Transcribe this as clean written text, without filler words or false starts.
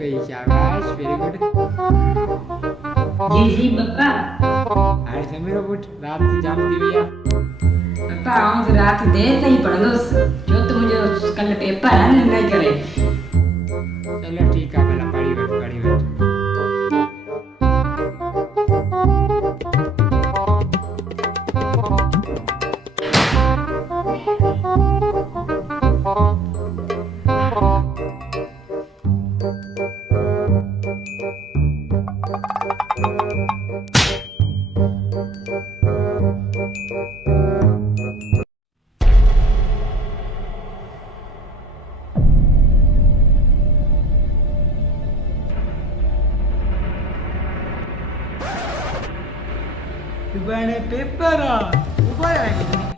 पे शाबाश very good जी जी पप्पा हाणे समीरो पुट रात जाम थी वई आहे पप्पा आऊं तो रात देर ताईं पढ़ंदुसि छो त मुंहिंजो कल्ह पेपर आहे न हिन करे चलो ठीक आहे भला पढ़ी वठ सुभाणे पेपर आहे उभा आहे